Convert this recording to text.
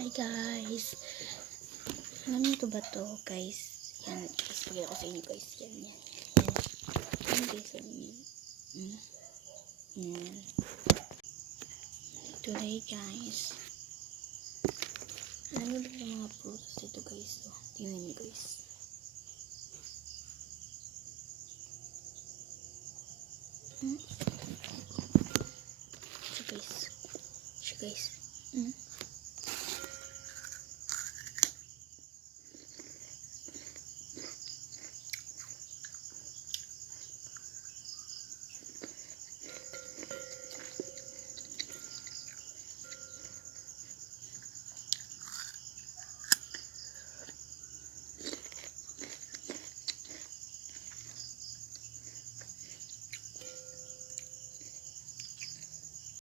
Hi guys. Alam niyo ba to guys? Yan. Ispagay ako sa inyo guys. Yan. Yan guys. Yan. Today guys. Alam niyo ba yung mga prutas dito guys? So, tingnan niyo guys. Siya guys.